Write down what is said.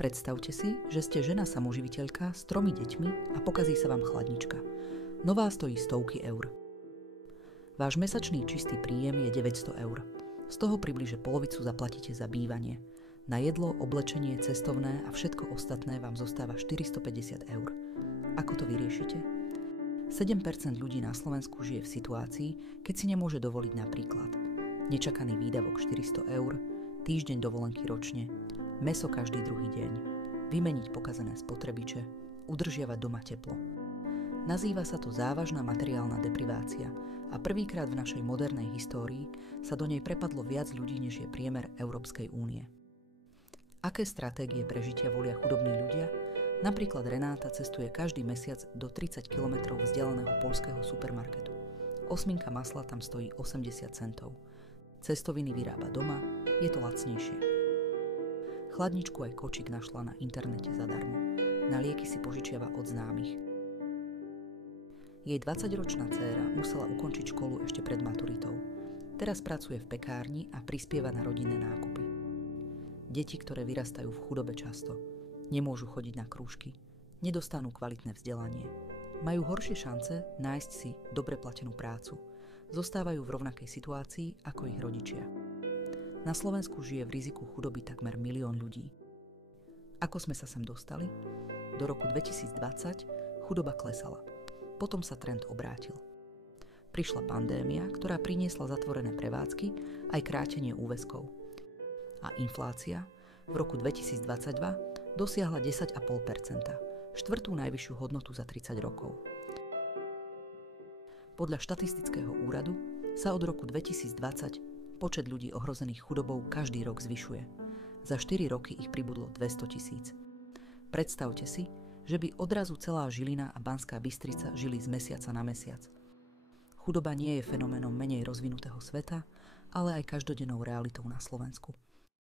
Predstavte si, že ste žena samoživiteľka s 3 deťmi a pokazí sa vám chladnička. Nová stojí stovky eur. Váš mesačný čistý príjem je 900 eur. Z toho približne polovicu zaplatíte za bývanie. Na jedlo, oblečenie, cestovné a všetko ostatné vám zostáva 450 eur. Ako to vyriešite? 7% ľudí na Slovensku žije v situácii, keď si nemôže dovoliť napríklad nečakaný výdavok 400 eur, týždeň dovolenky ročne, mäso každý druhý deň, vymeniť pokazané spotrebiče, udržiavať doma teplo. Nazýva sa to závažná materiálna deprivácia a prvýkrát v našej modernej histórii sa do nej prepadlo viac ľudí, než je priemer Európskej únie. Aké stratégie prežitia volia chudobní ľudia? Napríklad Renáta cestuje každý mesiac do 30 km vzdialeného poľského supermarketu. Osminka masla tam stojí 80 centov. Cestoviny vyrába doma, je to lacnejšie. Chladničku aj kočík našla na internete zadarmo. Na lieky si požičiava od známych. Jej 20-ročná dcéra musela ukončiť školu ešte pred maturitou. Teraz pracuje v pekárni a prispieva na rodinné nákupy. Deti, ktoré vyrastajú v chudobe často, nemôžu chodiť na krúžky, nedostanú kvalitné vzdelanie, majú horšie šance nájsť si dobre platenú prácu, zostávajú v rovnakej situácii ako ich rodičia. Na Slovensku žije v riziku chudoby takmer 1 milión ľudí. Ako sme sa sem dostali? Do roku 2020 chudoba klesala. Potom sa trend obrátil. Prišla pandémia, ktorá priniesla zatvorené prevádzky aj krátenie úväzkov. A inflácia v roku 2022 dosiahla 10,5%, štvrtú najvyššiu hodnotu za 30 rokov. Podľa štatistického úradu sa od roku 2020 počet ľudí ohrozených chudobou každý rok zvyšuje. Za 4 roky ich pribudlo 200 000. Predstavte si, že by odrazu celá Žilina a Banská Bystrica žili z mesiaca na mesiac. Chudoba nie je fenoménom menej rozvinutého sveta, ale aj každodennou realitou na Slovensku.